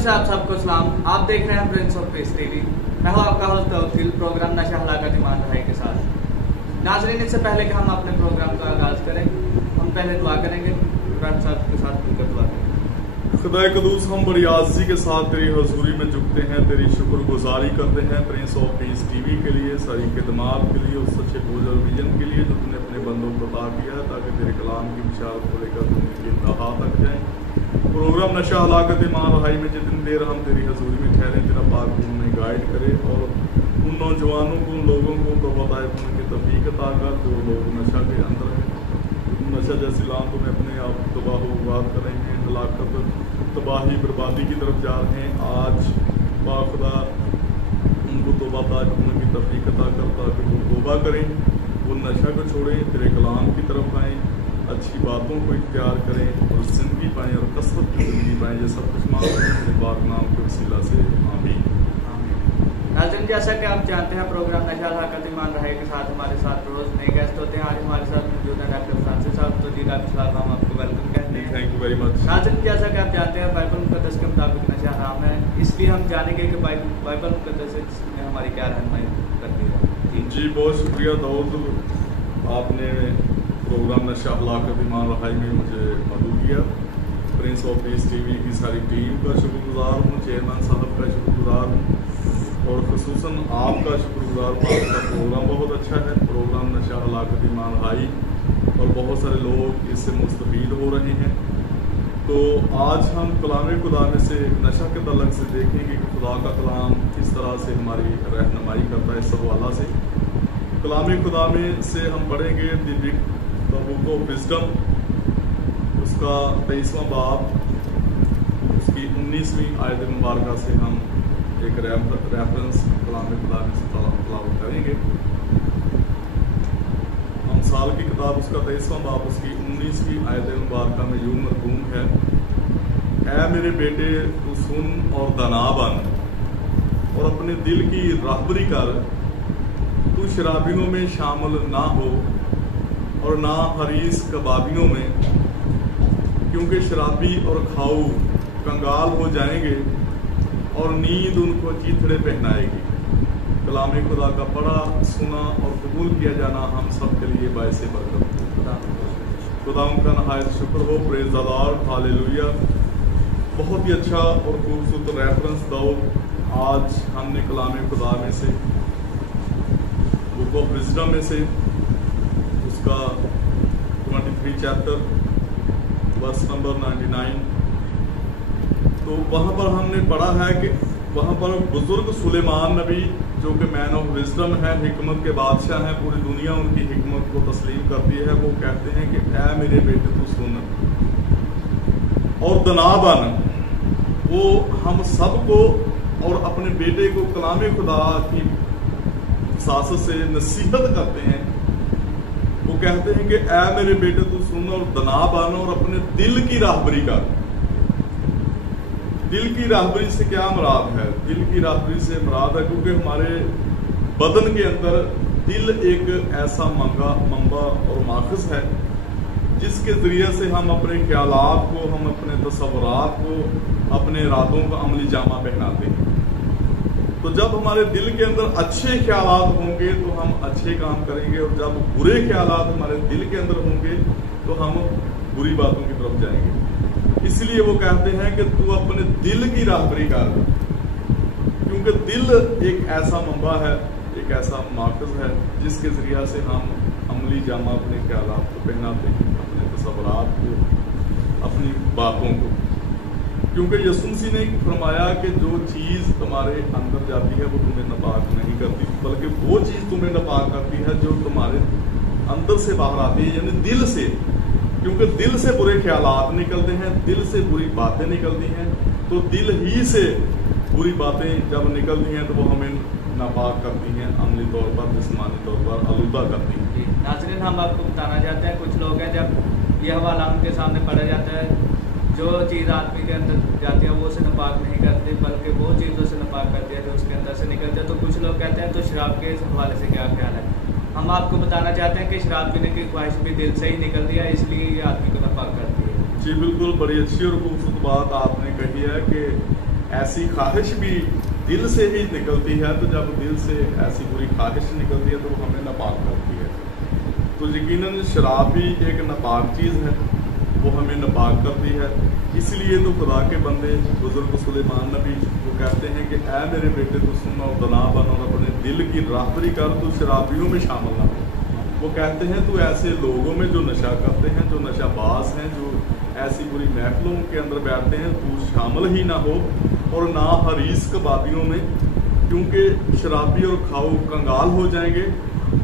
फिर से आप सबको सलाम। आप देख रहे हैं प्रिंस ऑफ पीस टीवी। मैं हूं आपका होस्ट तौफील, प्रोग्राम नशा हलाकत ईमान रहाई के साथ। नाज़रीन, इससे पहले कि हम अपने प्रोग्राम का आगाज़ करें, हम पहले दुआ करेंगे। कुरान साहब के साथ मिलकर दुआ करेंगे। खुदा कदूस, हम बड़ी आज़ी के साथ तेरी हजूरी में झुकते हैं, तेरी शुक्रगुजारी करते हैं प्रिंस ऑफ पीस टीवी के लिए, सारी खिदमात के लिए, उस सच्चे भोजन विजन के लिए जो तूने अपने बंदों को अता किया है, ताकि तेरे कलाम की विशाल को लेकर दुनिया की इंतहा तक जाएँ। प्रोग्राम नशा हलाकत ईमान रहाई में जितनी देर हम तेरी हजूरी में ठहरे, तेरा पाक हमें गाइड करे और उन नौजवानों को, उन लोगों को तौबा की तौफीक अता कर जो लोग नशा के अंदर हैं। नशा जैसी लानतों में अपने आप तबाह बर्बाद कर रहे हैं, हलाकत, तबाही, बर्बादी की तरफ जा रहे हैं। आज बाखुदा उनको तौबा होने की तौफीक अता कर, ताकि वो तौबा करें, वो नशा को छोड़ें, तेरे कलाम की तरफ आएँ, अच्छी बातों को इख्तियार करें और ज़िंदगी पाएँ और कसरत की ज़िंदगी पाएँ। ये सब कुछ मांगते पाक नाम के वसीला से, आमीन। नाज़रीन, जैसा कि आप जानते हैं, प्रोग्राम नशा हलाकत ईमान रहाई के साथ हमारे साथ रोज़ नए गेस्ट होते हैं। आज हमारे साथ मौजूद है डॉक्टर फ्रांसिस साहब। तो जी डॉक्टर साहब, हम आपको वेलकम कहते हैं। Thank you very much. नाज़रीन, जैसा कि आप जानते हैं, बाइबल मुक़द्दस के मुताबिक नशा हराम है, इसलिए हम जानेंगे कि बाइबल मुक़द्दस में हमारी क्या रहनुमाई करती है। जी बहुत शुक्रिया दाऊद, आपने प्रोग्राम नशा हलाकत ईमान रहाई में मुझे मदद किया। प्रिंस ऑफ पीस टीवी की सारी टीम का शुक्रगुजार हूँ, चेयरमैन साहब का शुक्रगुजार हूँ और ख़ुसूसन आपका शुक्रगुजार हूँ। आपका प्रोग्राम बहुत अच्छा है, प्रोग्राम नशा हलाकत ईमान रहाई, और बहुत सारे लोग इससे मुस्तफ़ीद हो रहे हैं। तो आज हम कलाम खुदा में से नशा के तलक से देखेंगे कि खुदा का कलाम किस तरह से हमारी रहनुमाई करता है। इस हवाला से कलाम खुदा में से हम पढ़ेंगे द बुक ऑफ विज़डम, उसका 23वां बाब, उसकी 19वीं आयत मुबारक से हम एक रेफरेंस कलाम खुदा में से तलावत करेंगे। हम साल की किताब उसका 23वां बाब, उसकी 19वीं आयत मुबारक में यूं मरकूम है, ऐ मेरे बेटे तू सुन और दना बन और अपने दिल की रहबरी कर, तू शराबियों में शामिल ना हो और ना हरीस कबाबियों में, क्योंकि शराबी और खाऊ कंगाल हो जाएंगे और नींद उनको चीथड़े पहनाएगी। कलाम खुदा का पढ़ा, सुना और कबूल किया जाना हम सब के लिए बायसे बरकत हो। खुदा उनका नहायत शुक्र हो। Praise the Lord, hallelujah. बहुत ही अच्छा और खूबसूरत रेफरेंस दाऊद आज हमने कलाम खुदा में से, बुक ऑफ विज़डम में से, उसका 23 चैप्टर वर्स नंबर 99, तो वहाँ पर हमने पढ़ा है कि वहाँ पर बुजुर्ग सुलेमान नबी, जो कि मैन ऑफ विज़डम है, हिकमत के बादशाह हैं, पूरी दुनिया उनकी हिकमत को तस्लीम करती है। वो कहते हैं कि ऐ मेरे बेटे तू सुन और दना बन। वो हम सबको और अपने बेटे को कलाम खुदा की सासत से नसीहत करते हैं। वो कहते हैं कि ऐ मेरे बेटे तू सुन और दना बन और अपने दिल की राहबरी कर। दिल की राहबरी से क्या मुराद है? दिल की राहबरी से मुराद है क्योंकि हमारे बदन के अंदर दिल एक ऐसा मंबा और माखज़ है जिसके ज़रिए से हम अपने ख्यालात को, हम अपने तसव्वुरात को, अपने इरादों का अमली जामा पहनाते हैं। तो जब हमारे दिल के अंदर अच्छे ख्यालात होंगे तो हम अच्छे काम करेंगे, और जब बुरे ख्यालात हमारे दिल के अंदर होंगे तो हम बुरी बातों की तरफ जाएंगे। इसलिए वो कहते हैं कि तू अपने दिल की राहबरी कर, क्योंकि दिल एक ऐसा मंबा है, एक ऐसा माखज़ है जिसके ज़रिए से हम अमली जामा अपने ख्यालात को पहनाते हैं, अपने तसव्वुरात को, अपनी बातों को। क्योंकि यीशु मसीह ने फरमाया कि जो चीज़ तुम्हारे अंदर जाती है वो तुम्हें नापाक नहीं करती, बल्कि वो चीज़ तुम्हें नापाक करती है जो तुम्हारे अंदर से बाहर आती है, यानी दिल से। क्योंकि दिल से बुरे ख्यालात निकलते हैं, दिल से बुरी बातें निकलती हैं, तो दिल ही से बुरी बातें जब निकलती हैं तो वो हमें नापाक करती हैं, अमली तौर पर, जिस्मानी तौर पर आलूदा करती हैं। नाज़रीन, हम आपको बताना चाहते हैं, कुछ लोग हैं जब ये हवाला उनके सामने पढ़ा जाता है, जो चीज़ आदमी के अंदर जाती है वो उसे नापाक नहीं करती, बल्कि वो चीज़ उसे नापाक करती है जो उसके अंदर से निकलती है। तो कुछ लोग कहते हैं तो शराब के हवाले से क्या ख्याल है? हम आपको बताना चाहते हैं कि शराब पीने की ख्वाहिश भी दिल से ही निकलती है, इसलिए ये आदमी को नापाक करती है। जी बिल्कुल, बड़ी अच्छी और खूबसूरत बात आपने कही है कि ऐसी ख्वाहिश भी दिल से ही निकलती है, तो जब दिल से ऐसी बुरी ख्वाहिश निकलती है तो वो हमें नापाक करती है। तो यकीनन शराब भी एक नापाक चीज़ है, वो हमें नापाक करती है। इसलिए तो खुदा के बंदे बुजुर्ग सुलेमान नबी वो कहते हैं कि ऐ मेरे बेटे तू सुन और दना बन और अपने दिल की राहबरी कर, तो शराबियों में शामिल ना हो। वो कहते हैं तू ऐसे लोगों में जो नशा करते हैं, जो नशाबाज हैं, जो ऐसी बुरी महफिलों के अंदर बैठते हैं, तू शामिल ही ना हो, और ना हरीस कबाबियों में, क्योंकि शराबी और खाऊ कंगाल हो जाएंगे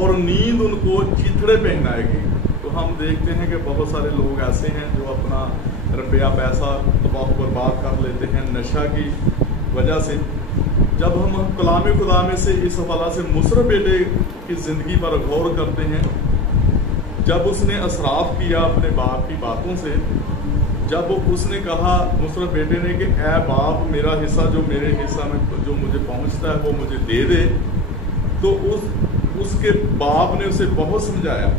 और नींद उनको चिथड़े पहनाएगी। तो हम देखते हैं कि बहुत सारे लोग ऐसे हैं जो अपना रुपया पैसा तबाह बर्बाद कर लेते हैं नशा की वजह से। जब हम कलाम खुदा में से इस हवाला से मुसरफ बेटे की ज़िंदगी पर गौर करते हैं, जब उसने असराफ किया अपने बाप की बातों से, जब उसने कहा मुसरफ बेटे ने कि ऐ बाप मेरा हिस्सा जो मेरे हिस्सा में जो मुझे पहुंचता है वो मुझे दे दे, तो उसके बाप ने उसे बहुत समझाया,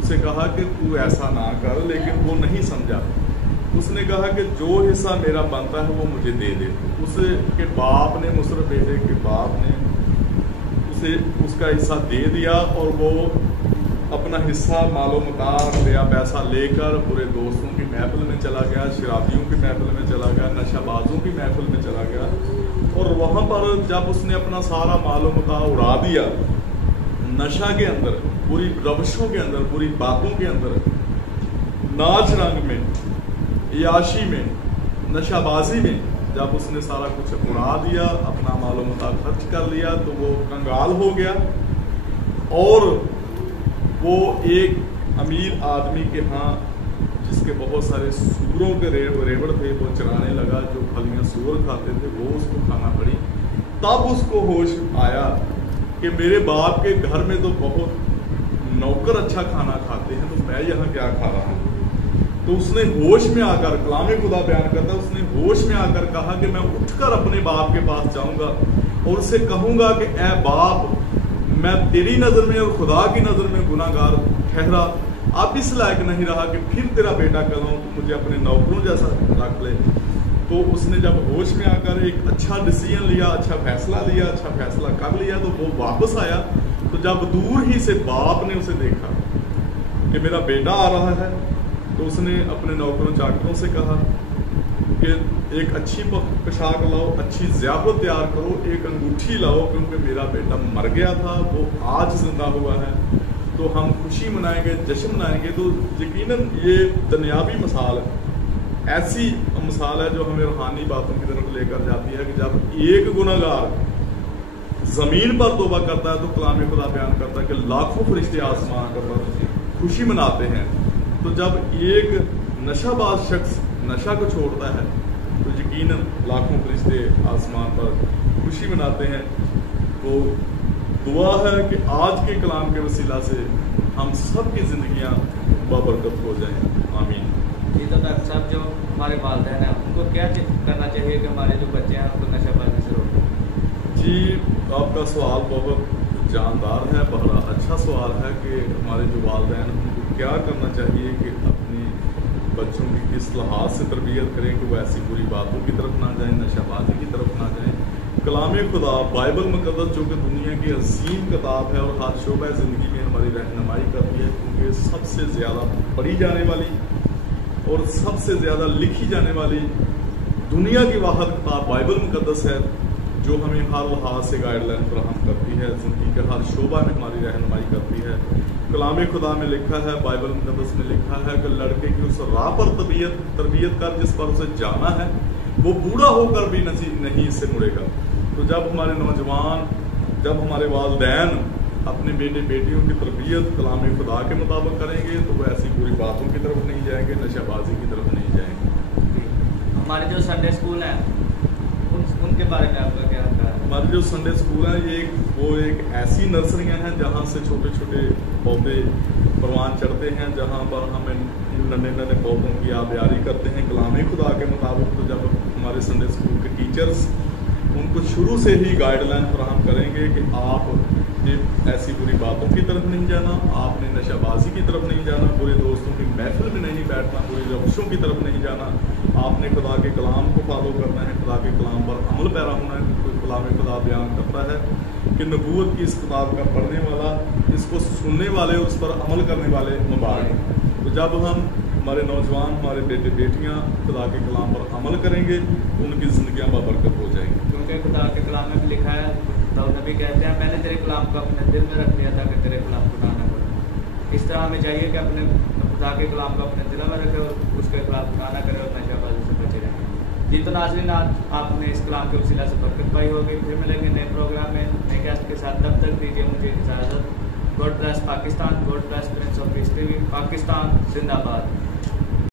उसे कहा कि तू ऐसा ना कर, लेकिन वो नहीं समझा। उसने कहा कि जो हिस्सा मेरा बनता है वो मुझे दे दे। उसे के बाप ने, मुसरफ बेटे के बाप ने उसे उसका हिस्सा दे दिया, और वो अपना हिस्सा मालो मकान रुपया पैसा लेकर पूरे दोस्तों की महफिल में चला गया, शराबियों की महफिल में चला गया, नशाबाजों की महफिल में चला गया। और वहाँ पर जब उसने अपना सारा मालो मकान उड़ा दिया नशा के अंदर, पूरी रवशों के अंदर, पूरी बातों के अंदर, नाच रंग में, याशी में, नशाबाजी में, जब उसने सारा कुछ उड़ा दिया, अपना मालो मता खर्च कर लिया, तो वो कंगाल हो गया। और वो एक अमीर आदमी के यहाँ जिसके बहुत सारे सूरों के रेवड़ थे वो चराने लगा, जो फलियां सूर खाते थे वो उसको खाना पड़ी। तब उसको होश आया कि मेरे बाप के घर में तो बहुत नौकर अच्छा खाना खाते हैं, तो मैं यहाँ क्या खा रहा हूँ। तो उसने होश में आकर, कलाम खुदा बयान करता है, उसने होश में आकर कहा कि मैं उठकर अपने बाप के पास जाऊंगा और उससे कहूंगा कि ऐ बाप, मैं तेरी नज़र में और खुदा की नज़र में गुनाहगार ठहरा, अब इस लायक नहीं रहा कि फिर तेरा बेटा कहूँ तो मुझे अपने नौकरों जैसा रख ले। तो उसने जब होश में आकर एक अच्छा डिसीजन लिया, अच्छा फैसला लिया, अच्छा फैसला कर लिया, तो वो वापस आया। तो जब दूर ही से बाप ने उसे देखा कि मेरा बेटा आ रहा है, तो उसने अपने नौकरों चाकरों से कहा कि एक अच्छी पोशाक लाओ, अच्छी ज़ियाफत तैयार करो, एक अंगूठी लाओ, क्योंकि मेरा बेटा मर गया था, वो आज जिंदा हुआ है, तो हम खुशी मनाएंगे, जश्न मनाएंगे। तो यकीनन ये दुनियावी मिसाल, ऐसी मिसाल है जो हमें रूहानी बातों की तरफ लेकर जाती है कि जब एक गुनाहगार ज़मीन पर तौबा करता है, तो कलाम खुदा बयान करता है कि लाखों फरिश्ते आसमान पर खुशी मनाते हैं। तो जब एक नशाबाज शख्स नशा को छोड़ता है, तो यकीनन लाखों फरिश्ते आसमान पर खुशी मनाते हैं। तो दुआ है कि आज के कलाम के वसीला से हम सब की ज़िंदगियाँ बाबरकत हो जाएं। आमीन। जी तो डॉक्टर साहब, जो हमारे वालिदैन हैं उनको क्या करना चाहिए कि हमारे जो बच्चे हैं उनको नशाबाजी से रोकें? जी, आपका सवाल बहुत जानदार है, बड़ा अच्छा सवाल है कि हमारे जो वालिदैन हैं उनको क्या करना चाहिए कि अपने बच्चों की किस लिहाज से तरबियत करें कि वो ऐसी बुरी बातों की तरफ ना जाएं, नशाबाजी की तरफ ना जाएं। कलाम खुदा बाइबल मुक़द्दस जो कि दुनिया की अजीम किताब है और हर शोबा ज़िंदगी में हमारी रहनुमाई करती है, क्योंकि सबसे ज़्यादा पढ़ी जाने वाली और सबसे ज़्यादा लिखी जाने वाली दुनिया की वाहिद किताब बाइबल मुक़द्दस है, जो हमें हर लिहाज से गाइडलाइन फराहम करती है, ज़िंदगी के हर शोबा में हमारी रहनुमाई करती है। कलाम खुदा में लिखा है, बाइबल मुक़द्दस में लिखा है कि लड़के की उस राह पर तरबियत कर जिस पर उसे जाना है, वो बूढ़ा होकर भी नहीं इससे मुड़ेगा। तो जब हमारे नौजवान, जब हमारे वालिदैन अपने बेटे बेटियों की तरबियत कलाम खुदा के मुताबिक करेंगे, तो वो ऐसी बुरी बातों की तरफ नहीं जाएंगे, नशाबाजी की तरफ नहीं जाएंगे। हमारे जो संडे स्कूल हैं उनके बारे में आपका क्या है? हमारे जो संडे स्कूल हैं वो एक ऐसी नर्सरियाँ हैं जहाँ से छोटे छोटे पौधे परवान चढ़ते हैं, जहाँ पर हम इन नन्हे नन्हे पौधों की आबियारी करते हैं कलाम खुदा के मुताबिक। तो जब हमारे संडे स्कूल के टीचर्स उनको शुरू से ही गाइडलाइन फराहम करेंगे कि आप कि ऐसी बुरी बातों की तरफ नहीं जाना, आपने नशाबाजी की तरफ नहीं जाना, बुरे दोस्तों की महफिल में नहीं बैठना, बुरी रवशों की तरफ नहीं जाना। आपने खुदा के कलाम को फॉलो करना है, खुदा के कलाम पर अमल पैरा होना है। कोई कलाम खुदा बयान करता है कि नबूवत की इस किताब का पढ़ने वाला, इसको सुनने वाले और उस पर अमल करने वाले मुबारक। तो जब हम हमारे नौजवान, हमारे बेटे बेटियां खुदा के कलाम पर अमल करेंगे तो उनकी ज़िंदगियां बाबरकत हो जाएंगी। क्योंकि खुदा के कलाम में भी लिखा है, दाऊद नबी कहते हैं मैंने तेरे कलाम को अपने दिल में रख लिया ताकि तेरे कलाम को ना करूँ। इस तरह हमें चाहिए कि अपने खुदा के कलाम को अपने दिल में रखें और उसके खिलाफ ना करें और नशाबाजी से बचे रहें। जी तो नाज़रीन, आपने इस कलाम के वसीला से बरकत पाई होगी। फिर मिलेंगे नए प्रोग्राम में नए गेस्ट के साथ। तब तक दीजिए मुझे इजाज़त। God bless Pakistan, God bless Prince of peace TV. Pakistan जिंदाबाद।